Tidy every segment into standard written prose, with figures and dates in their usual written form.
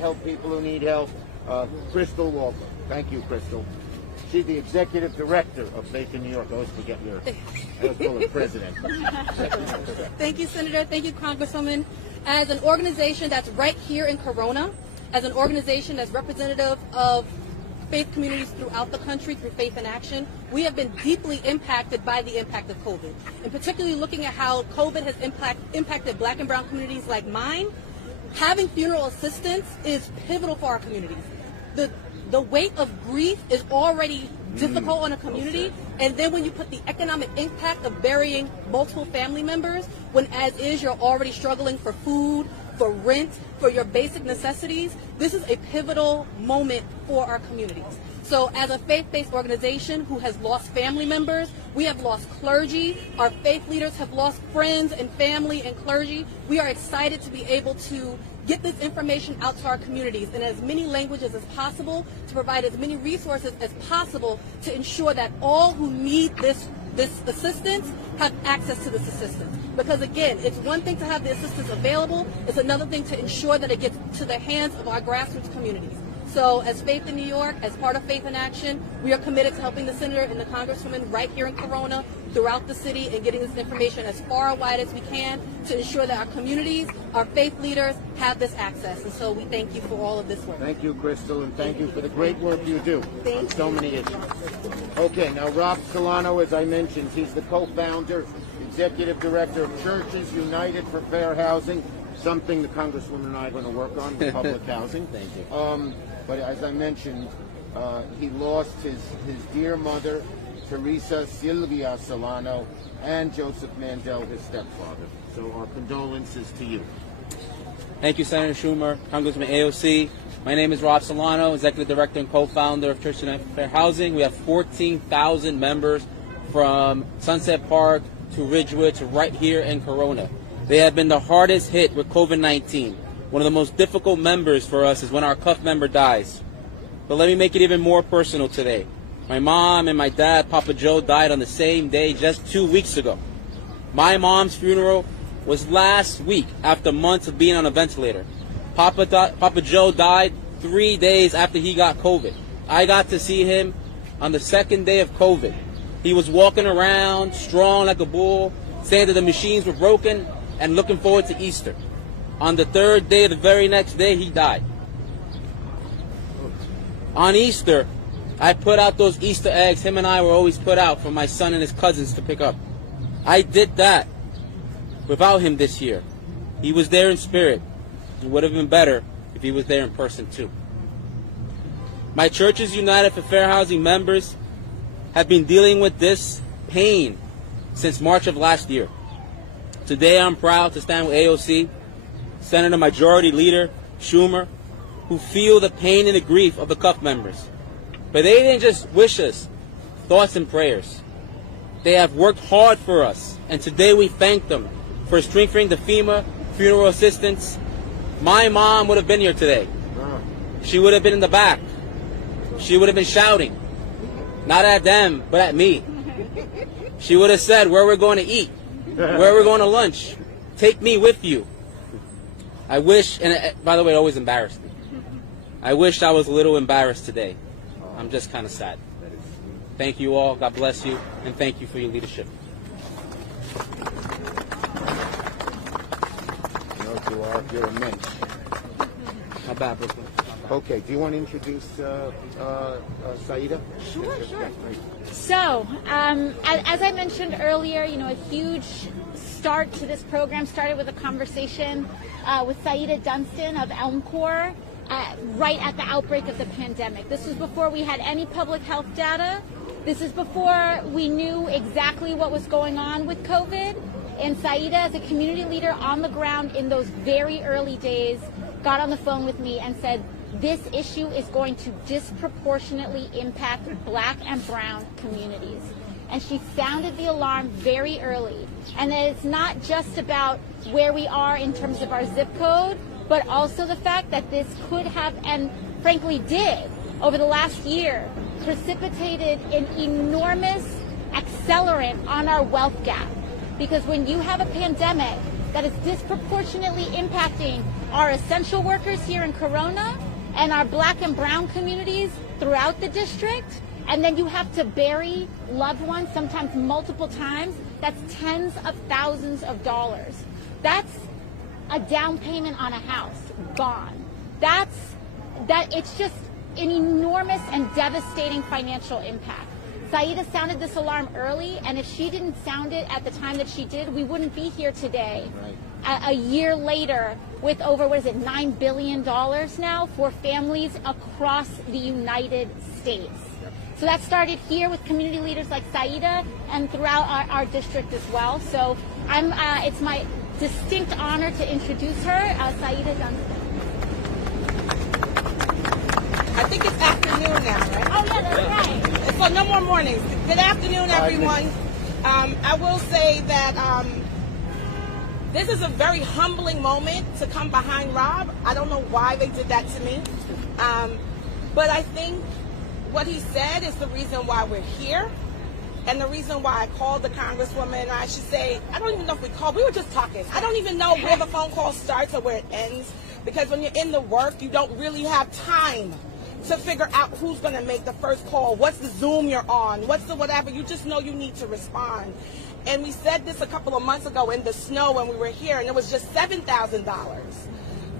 help people who need help. Crystal Walker. Thank you, Crystal. She's the executive director of Faith in New York. I always forget your, I always call her president. Thank you, Senator. Thank you, Congresswoman. As an organization that's right here in Corona, as an organization that's representative of faith communities throughout the country through Faith in Action, we have been deeply impacted by the impact of COVID. And particularly looking at how COVID has impacted Black and brown communities like mine, having funeral assistance is pivotal for our communities. The weight of grief is already difficult on a community, and then when you put the economic impact of burying multiple family members, when as is you're already struggling for food, for rent, for your basic necessities, this is a pivotal moment for our communities. So as a faith-based organization who has lost family members, we have lost clergy, our faith leaders have lost friends and family and clergy. We are excited to be able to get this information out to our communities in as many languages as possible, to provide as many resources as possible to ensure that all who need this assistance have access to this assistance. Because again, it's one thing to have the assistance available, it's another thing to ensure that it gets to the hands of our grassroots communities. So as Faith in New York, as part of Faith in Action, we are committed to helping the Senator and the Congresswoman right here in Corona, throughout the city, and getting this information as far and wide as we can to ensure that our communities, our faith leaders have this access. And so we thank you for all of this work. Thank you, Crystal, and thank you for the great work you do on so many issues. Okay, now Rob Solano, as I mentioned, he's the co-founder, executive director of Churches United for Fair Housing, something the Congresswoman and I are going to work on, public housing. Thank you. But as I mentioned, he lost his dear mother, Teresa Silvia Solano, and Joseph Mandel, his stepfather. So our condolences to you. Thank you, Senator Schumer, Congressman AOC. My name is Rob Solano, Executive Director and co-founder of Churches United for Fair Housing. We have 14,000 members from Sunset Park to Ridgewood to right here in Corona. They have been the hardest hit with COVID-19. One of the most difficult members for us is when our CUF member dies. But let me make it even more personal today. My mom and my dad, Papa Joe, died on the same day just 2 weeks ago. My mom's funeral was last week after months of being on a ventilator. Papa Joe died 3 days after he got COVID. I got to see him on the second day of COVID. He was walking around strong like a bull, saying that the machines were broken and looking forward to Easter. On the third day, the very next day, he died. On Easter, I put out those Easter eggs him and I were always put out for my son and his cousins to pick up. I did that without him this year. He was there in spirit. It would have been better if he was there in person too. My Churches United for Fair Housing members have been dealing with this pain since March of last year. Today I'm proud to stand with AOC, Senator Majority Leader Schumer, who feel the pain and the grief of the CUF members. But they didn't just wish us thoughts and prayers. They have worked hard for us, and today we thank them for strengthening the FEMA funeral assistance. My mom would have been here today. She would have been in the back. She would have been shouting, not at them, but at me. She would have said where we're going to eat, where we're going to lunch. Take me with you. I wish, and by the way, it always embarrassed me. I wish I was a little embarrassed today. I'm just kind of sad. Thank you all. God bless you. And thank you for your leadership. You know what you are? You're immense. Not bad, Brooklyn. Okay. Do you want to introduce Saida? Sure. So, as I mentioned earlier, a huge start to this program started with a conversation with Saida Dunstan of Elm Corps right at the outbreak of the pandemic. This was before we had any public health data. This is before we knew exactly what was going on with COVID. And Saida, as a community leader on the ground in those very early days, got on the phone with me and said, this issue is going to disproportionately impact Black and brown communities. And she sounded the alarm very early. And that it's not just about where we are in terms of our zip code, but also the fact that this could have, and frankly did, over the last year, precipitated an enormous accelerant on our wealth gap. Because when you have a pandemic that is disproportionately impacting our essential workers here in Corona and our black and brown communities throughout the district. And then you have to bury loved ones, sometimes multiple times. That's tens of thousands of dollars. That's a down payment on a house gone. It's just an enormous and devastating financial impact. Saida sounded this alarm early, and if she didn't sound it at the time that she did, we wouldn't be here today. Right. A year later with over, $9 billion now for families across the United States. So that started here with community leaders like Saida and throughout our district as well. So it's my distinct honor to introduce her, Saida Dunston. I think it's afternoon now, right? Oh, yeah, that's right. So no more mornings. Good afternoon, everyone. I will say that this is a very humbling moment to come behind Rob. I don't know why they did that to me. But I think what he said is the reason why we're here. And the reason why I called the Congresswoman, I should say, I don't even know if we called. We were just talking. I don't even know where the phone call starts or where it ends. Because when you're in the work, you don't really have time to figure out who's going to make the first call, what's the Zoom you're on, what's the whatever. You just know you need to respond. And we said this a couple of months ago in the snow when we were here, and it was just $7,000.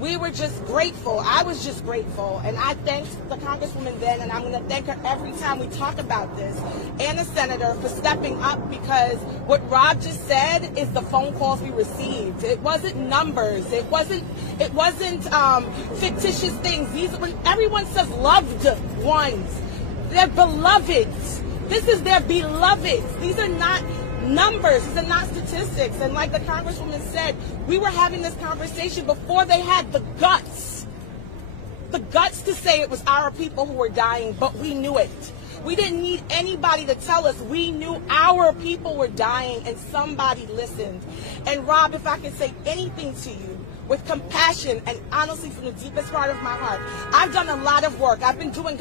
We were just grateful. I was just grateful. And I thanked the Congresswoman then, and I'm going to thank her every time we talk about this, and the Senator for stepping up, because what Rob just said is the phone calls we received. It wasn't numbers. It wasn't fictitious things. These, when everyone says loved ones, they're beloveds. This is their beloveds. These are not numbers. These are not statistics. And like the Congresswoman said, we were having this conversation before they had the guts to say it was our people who were dying, but we knew it. We didn't need anybody to tell us. We knew our people were dying, and somebody listened. And Rob, if I can say anything to you with compassion and honestly from the deepest part of my heart, I've done a lot of work. I've been doing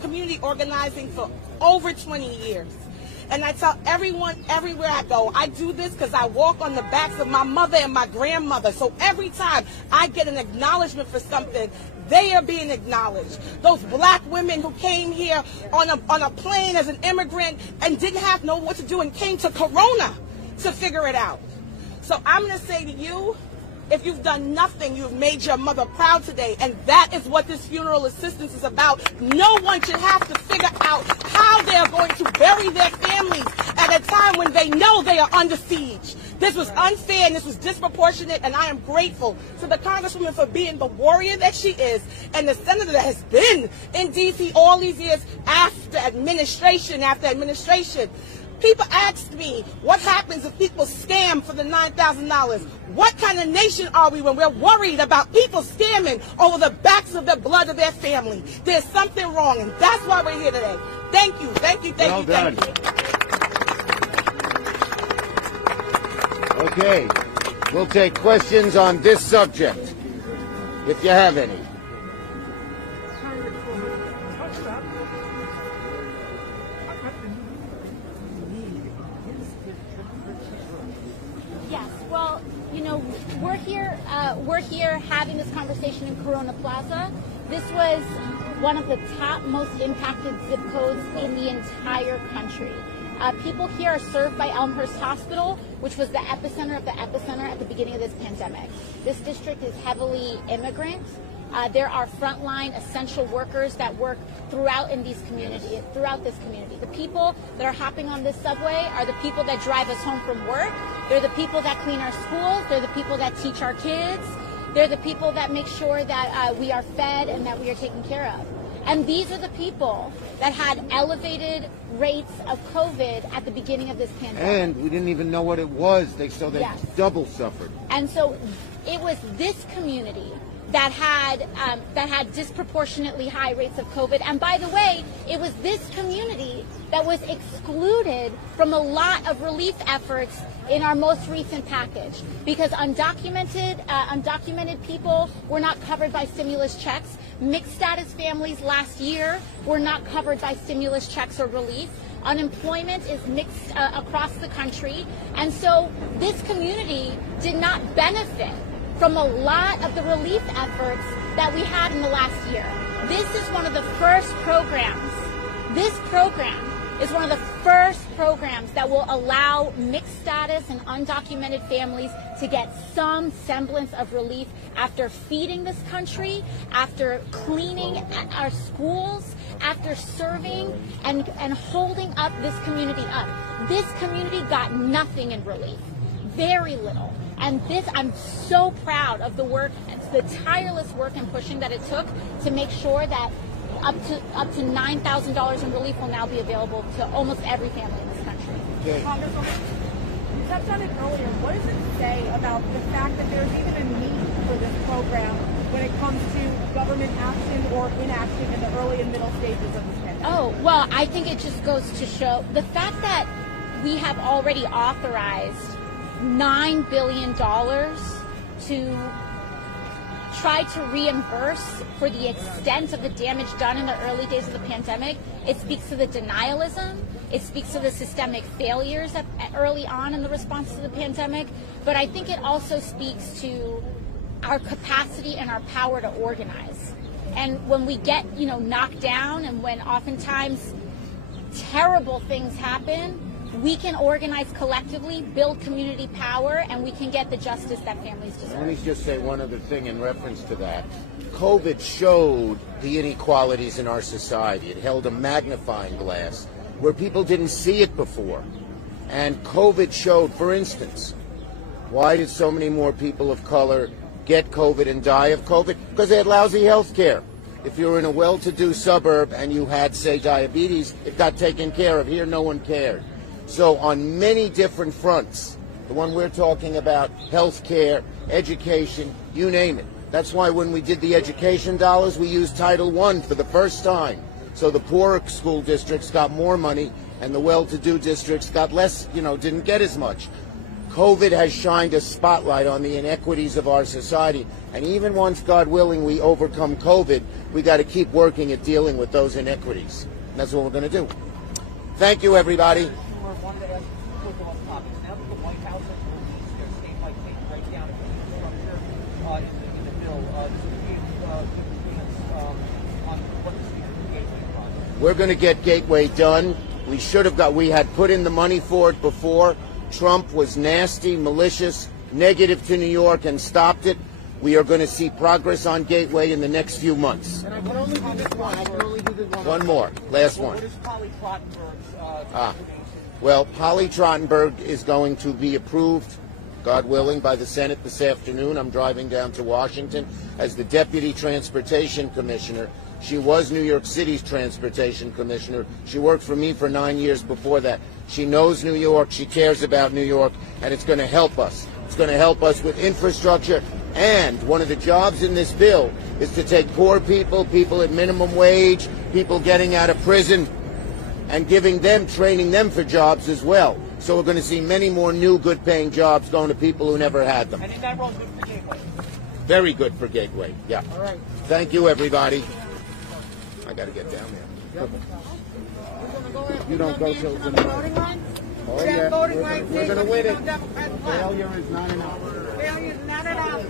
community organizing for over 20 years. And I tell everyone, everywhere I go, I do this because I walk on the backs of my mother and my grandmother. So every time I get an acknowledgement for something, they are being acknowledged. Those black women who came here on a plane as an immigrant and didn't know what to do and came to Corona to figure it out. So I'm going to say to you, if you've done nothing, you've made your mother proud today, and that is what this funeral assistance is about. No one should have to figure out how they are going to bury their families at a time when they know they are under siege. This was unfair and this was disproportionate, and I am grateful to the Congresswoman for being the warrior that she is, and the Senator that has been in D.C. all these years after administration after administration. People asked me, what happens if people scam for the $9,000? What kind of nation are we when we're worried about people scamming over the backs of the blood of their family? There's something wrong, and that's why we're here today. Thank you, thank you, thank you, thank you. Okay, we'll take questions on this subject, if you have any. Yes, well, you know, we're here having this conversation in Corona Plaza. This was one of the top most impacted zip codes in the entire country. People here are served by Elmhurst Hospital, which was the epicenter of the epicenter at the beginning of this pandemic. This district is heavily immigrant. There are frontline essential workers that work throughout this community. The people that are hopping on this subway are the people that drive us home from work. They're the people that clean our schools. They're the people that teach our kids. They're the people that make sure that we are fed and that we are taken care of. And these are the people that had elevated rates of COVID at the beginning of this pandemic. And we didn't even know what it was. They Yes. double suffered. And so it was this community that had disproportionately high rates of COVID. And by the way, it was this community that was excluded from a lot of relief efforts in our most recent package, because undocumented people were not covered by stimulus checks. Mixed status families last year were not covered by stimulus checks or relief. Unemployment is mixed across the country. And so this community did not benefit from a lot of the relief efforts that we had in the last year. This is one of the first programs. This program is one of the first programs that will allow mixed status and undocumented families to get some semblance of relief after feeding this country, after cleaning our schools, after serving and holding up this community up. This community got nothing in relief, very little. And this, I'm so proud of the work, the tireless work and pushing that it took to make sure that up to $9,000 in relief will now be available to almost every family in this country. Okay. Congresswoman, you touched on it earlier. What does it say about the fact that there's even a need for this program when it comes to government action or inaction in the early and middle stages of this pandemic? Oh, well, I think it just goes to show the fact that we have already authorized $9 billion to try to reimburse for the extent of the damage done in the early days of the pandemic. It speaks to the denialism. It speaks to the systemic failures early on in the response to the pandemic. But I think it also speaks to our capacity and our power to organize. And when we get, knocked down, and when oftentimes terrible things happen, we can organize collectively, build community power, and we can get the justice that families deserve. Let me just say one other thing in reference to that. COVID showed the inequalities in our society. It held a magnifying glass where people didn't see it before. And COVID showed, for instance, why did so many more people of color get COVID and die of COVID? Because they had lousy health care. If you were in a well-to-do suburb and you had, say, diabetes, it got taken care of. Here, no one cared. So on many different fronts, the one we're talking about, health care, education, you name it. That's why when we did the education dollars, we used Title I for the first time. So the poorer school districts got more money and the well-to-do districts got less, didn't get as much. COVID has shined a spotlight on the inequities of our society. And even once, God willing, we overcome COVID, we got to keep working at dealing with those inequities. And that's what we're going to do. Thank you, everybody. Wanted to ask both of us topics. Now that the White House has released their state-by-state breakdown of infrastructure in the bill, does it give stance on what this means for the Gateway project? We're going to get Gateway done. We had put in the money for it before. Trump was nasty, malicious, negative to New York and stopped it. We are going to see progress on Gateway in the next few months. And I can only do this one. One more. Last one. What is Polly Trottenberg's Well, Polly Trottenberg is going to be approved, God willing, by the Senate this afternoon. I'm driving down to Washington as the Deputy Transportation Commissioner. She was New York City's Transportation Commissioner. She worked for me for 9 years before that. She knows New York, she cares about New York, and it's going to help us. It's going to help us with infrastructure. And one of the jobs in this bill is to take poor people, people at minimum wage, people getting out of prison, and training them for jobs as well. So we're going to see many more new good-paying jobs going to people who never had them. And is that role good for Gateway? Very good for Gateway, yeah. All right. Thank you, everybody. I got to get down there. You don't go till the voting line? Oh, yeah. We're going to win it. Failure is not enough. Failure is not enough.